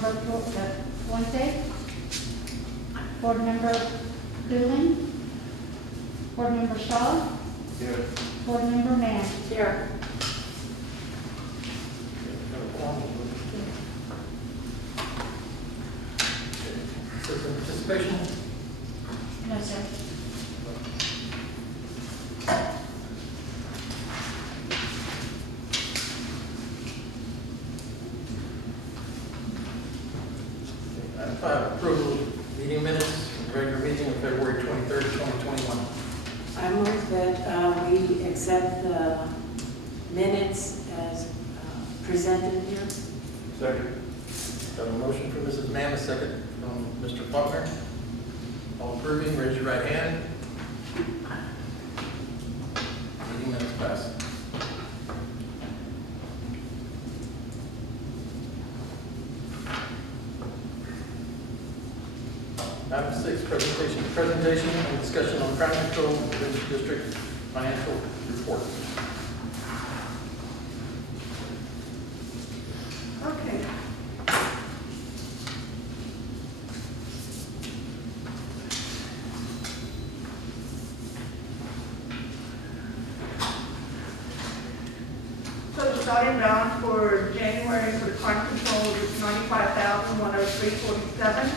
Member Fuente, Board Member Dooling, Board Member Shaw, Here. Board Member Mann. Here. Citizen participation? No, sir. Approval of meeting minutes, regular meeting of February 23rd, 2021. I move that we accept the minutes as presented here. Second. Got a motion from Mrs. Mann, a second from Mr. Faulkner. All approving, raise your right hand. Meeting minutes passed. Item 6, presentation and discussion on crime control prevention district financial report. Okay. So the starting balance for January for the crime control is $95,103.47.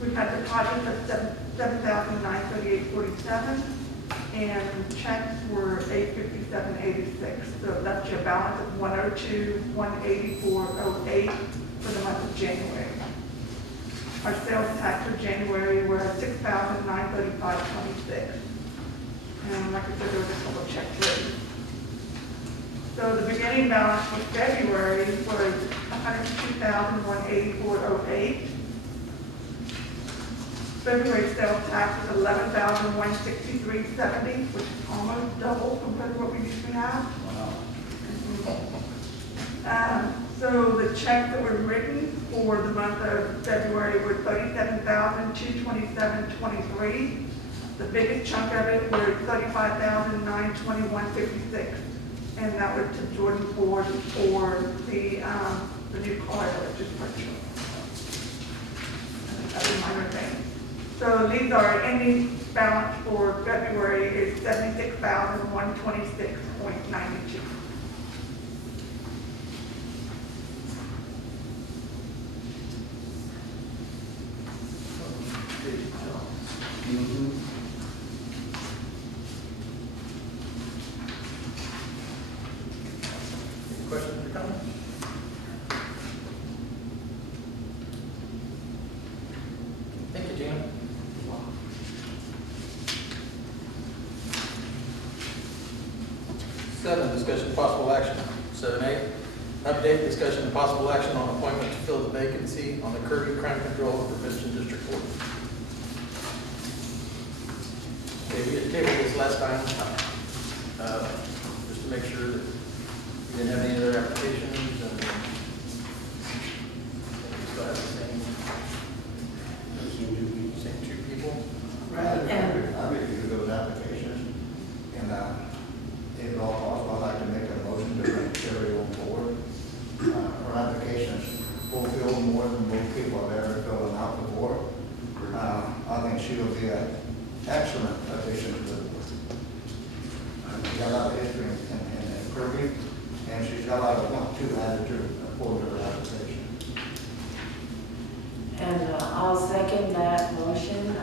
We've had deposits of $7,938.47, and checks were $857.86. So that's your balance of $102,184.08 for the month of January. Our sales tax for January were $6,935.26. And like I said, there was a couple of checks written. So the beginning balance for February was $102,184.08. February sales tax was $11,163.70, which is almost double compared to what we usually have. So the checks that were written for the month of February were $37,227.23. The biggest chunk of it was $35,921.56, and that was to Jordan Ford for the new car that was just purchased. That's a minor thing. So these are ending balance for February is $76,126.92. Any questions or comments? Thank you, Gina. Seven, discussion of possible action. 7A, update, discussion of possible action on appointment to fill the vacancy on the Kirby Crime Control and Prevention District Board. Okay, we had tabled this last time, just to make sure that we didn't have any other applications, and we still have the same two people. Rather than, I really do those applications, and if at all possible, I'd like to make a motion to bring Kirby on board. Her applications fulfill more than most people have ever filled out before. I think she will be an excellent addition to the board. She's got a lot of history in Kirby, and she's got a lot of want-to attitude for her application. And I'll second that motion.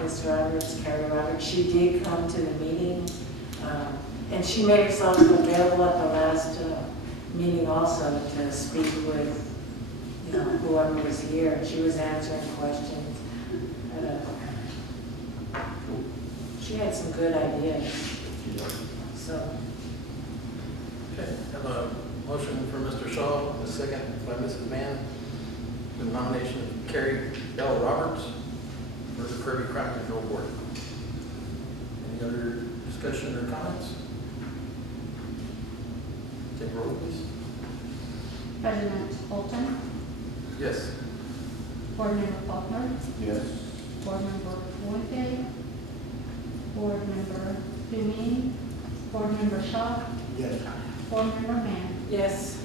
Ms. Roberts, Carrie Roberts, she did come to the meeting, and she made herself available at the last meeting also to speak with, whoever was here. She was answering questions. She had some good ideas. So, Okay, have a motion for Mr. Shaw, a second by Mrs. Mann, the nomination of Carrie L. Roberts for the Kirby Crime Control Board. Any other discussion or comments? Take roll, please. President Holton, Yes. Board Member Faulkner, Yes. Board Member Fuente, Board Member Dooling, Board Member Shaw, Yes. Board Member Mann. yes.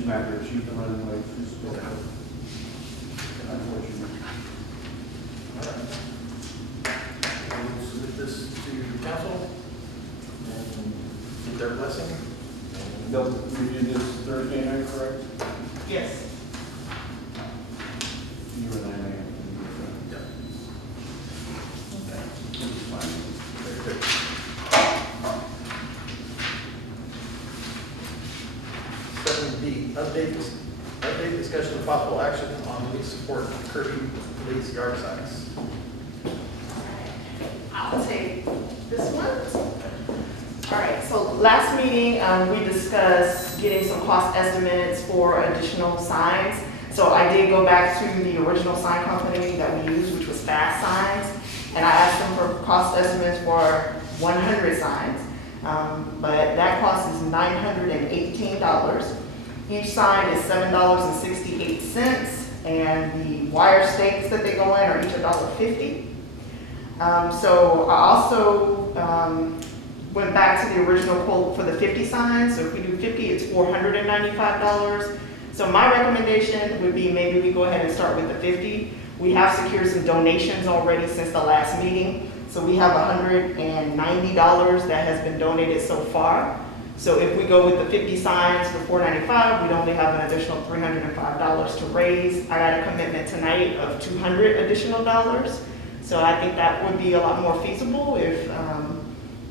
she's not here, she's been running late. She's still Okay. unfortunately. All right. We'll submit this to council and get their blessing. They'll review this Thursday night, correct? Yes. You and I may have Yeah. to do that. Very good. Seven B, update discussion of possible action on police support Kirby police yard size. I'll take this one. All right, so last meeting, we discussed getting some cost estimates for additional signs. So I did go back to the original sign company that we used, which was Fast Signs, and I asked them for cost estimates for 100 signs. But that cost is $918. Each sign is $7.68, and the wire stakes that they go in are each $1.50. So I also went back to the original quote for the 50 signs. So if we do 50, it's $495. So my recommendation would be maybe we go ahead and start with the 50. We have secured some donations already since the last meeting. So we have $190 that has been donated so far. So if we go with the 50 signs for $495, we'd only have an additional $305 to raise. I got a commitment tonight of $200 additional dollars. So I think that would be a lot more feasible if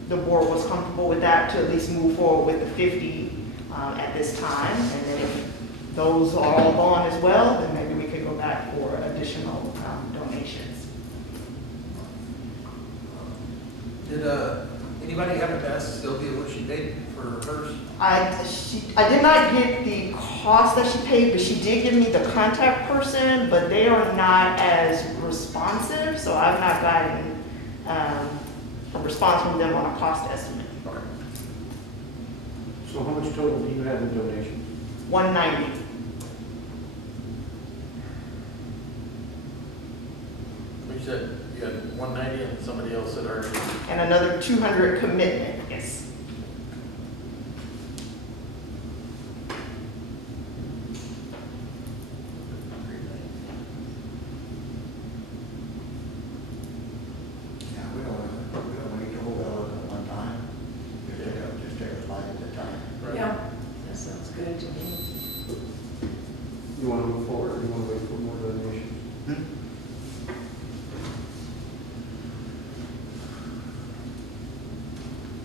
the board was comfortable with that, to at least move forward with the 50 at this time. And then if those are all gone as well, then maybe we could go back for additional donations. Did anybody happen to ask Sylvia what she paid for hers? I did not get the cost that she paid, but she did give me the contact person, but they are not as responsive, so I've not gotten a response from them on a cost estimate. Okay. So how much total do you have in donations? $190. You said you had 190 and somebody else said already. And another 200 commitment, yes. Yeah, we don't need to hold all of it at one time. Just take a slide at a time. Right. Yeah, that sounds good to me. You want to move forward, or you want to wait for more donations?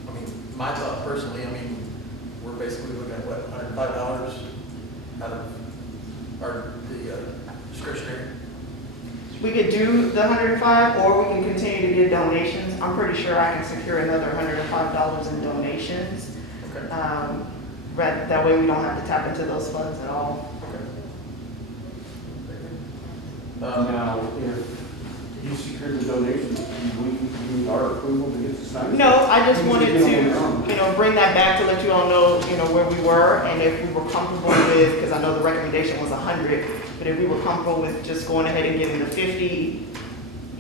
I mean, my thought personally, I mean, we're basically looking at what, $105 out of the discretionary. We could do the 105, or we can continue to get donations. I'm pretty sure I can secure another $105 in donations. Okay. That way we don't have to tap into those funds at all. Now, if you secure the donations, we need our approval to get the signs? No, I just You wanted can get on your own. to, bring that back to let you all know, where we were, and if we were comfortable with, because I know the recommendation was 100, but if we were comfortable with just going ahead and getting the 50,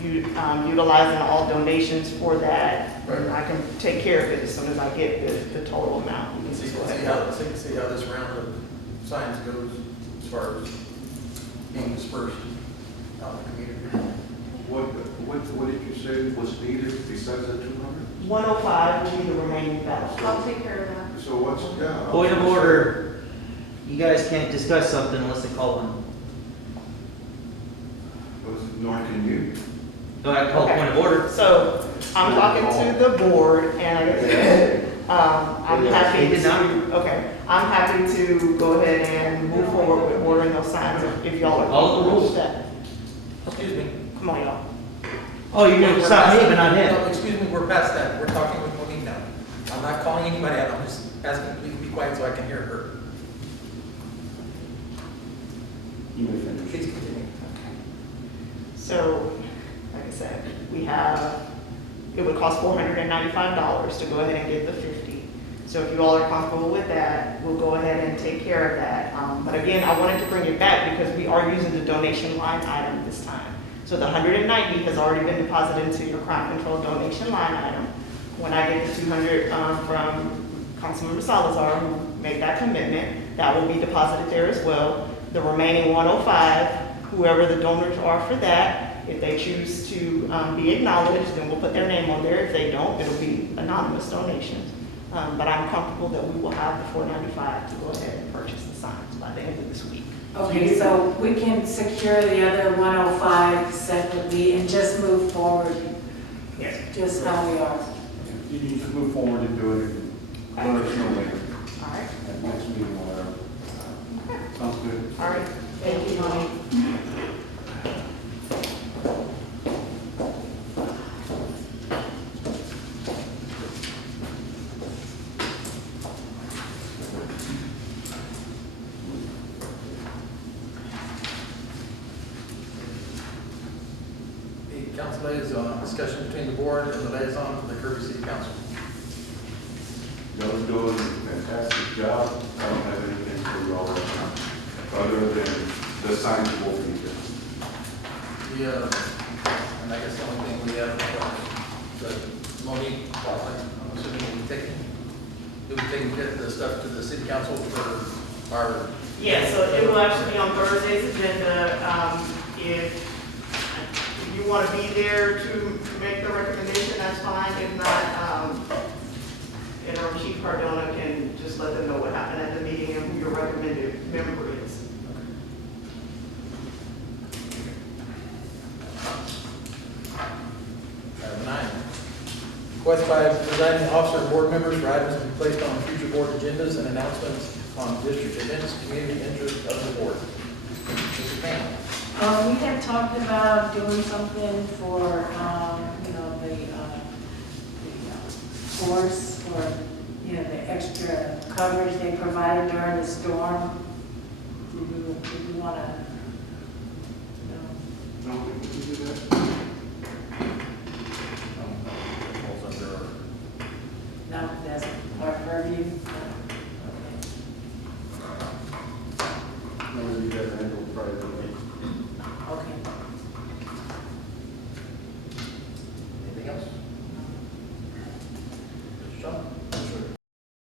utilizing all donations for that, Right. and I can take care of it as soon as I get the total amount. We can See just go ahead see how this round of signs goes as far as being dispersed out in the community. What did you say was needed besides the 200? 105 will be the remaining balance. I'll take care of that. So what's, yeah. Point of order. You guys can't discuss something unless they call one. Nor can you. No, I call Okay. point of order. So I'm talking to the board, and like I said, I'm happy He did not. to, okay, I'm happy to go ahead and move forward with ordering those signs if y'all are. Follow the rules. Excuse me. Come on, y'all. Oh, you're gonna We're stop past me, but not that. him. No, excuse me, we're past that. We're talking with Monique now. I'm not calling anybody out. I'm just asking please be quiet so I can hear her. You may finish. Please continue. So, like I said, it would cost $495 to go ahead and get the 50. So if you all are comfortable with that, we'll go ahead and take care of that. But again, I wanted to bring it back because we are using the donation line item this time. So the 190 has already been deposited into your crime control donation line item. When I get the 200 from Councilmember Salazar, who make that commitment. That will be deposited there as well. The remaining 105, whoever the donors are for that, if they choose to be acknowledged, then we'll put their name on there. If they don't, it'll be anonymous donations. But I'm comfortable that we will have the $495 to go ahead and purchase the signs by the end of this week. Okay, so we can secure the other 105 separately and just move forward, Yes. just how we are. You need to move forward and do it, and let us know later, All right. at next meeting or whatever. Sounds good. All right. Thank you, Monique. The council liaison, discussion between the board and the liaison to the Kirby City Council. Y'all are doing a fantastic job. I don't have anything for you all right now, other than the signs will be there. And I guess the only thing we have, the Monique, I'm assuming we'll be taking the stuff to the city council for our. Yeah, so it will actually be on Thursday's agenda. If you want to be there to make the recommendation, that's fine. If not, Interim Chief Cardona can just let them know what happened at the meeting and who your recommended member is. Item 9, request by presiding officer and board members for items to be placed on future board agendas and announcements on district events, community interest of the board. Mrs. Pam. We had talked about doing something for, the force or, the extra coverage they provided during the storm. Did you want to, No, we can do that.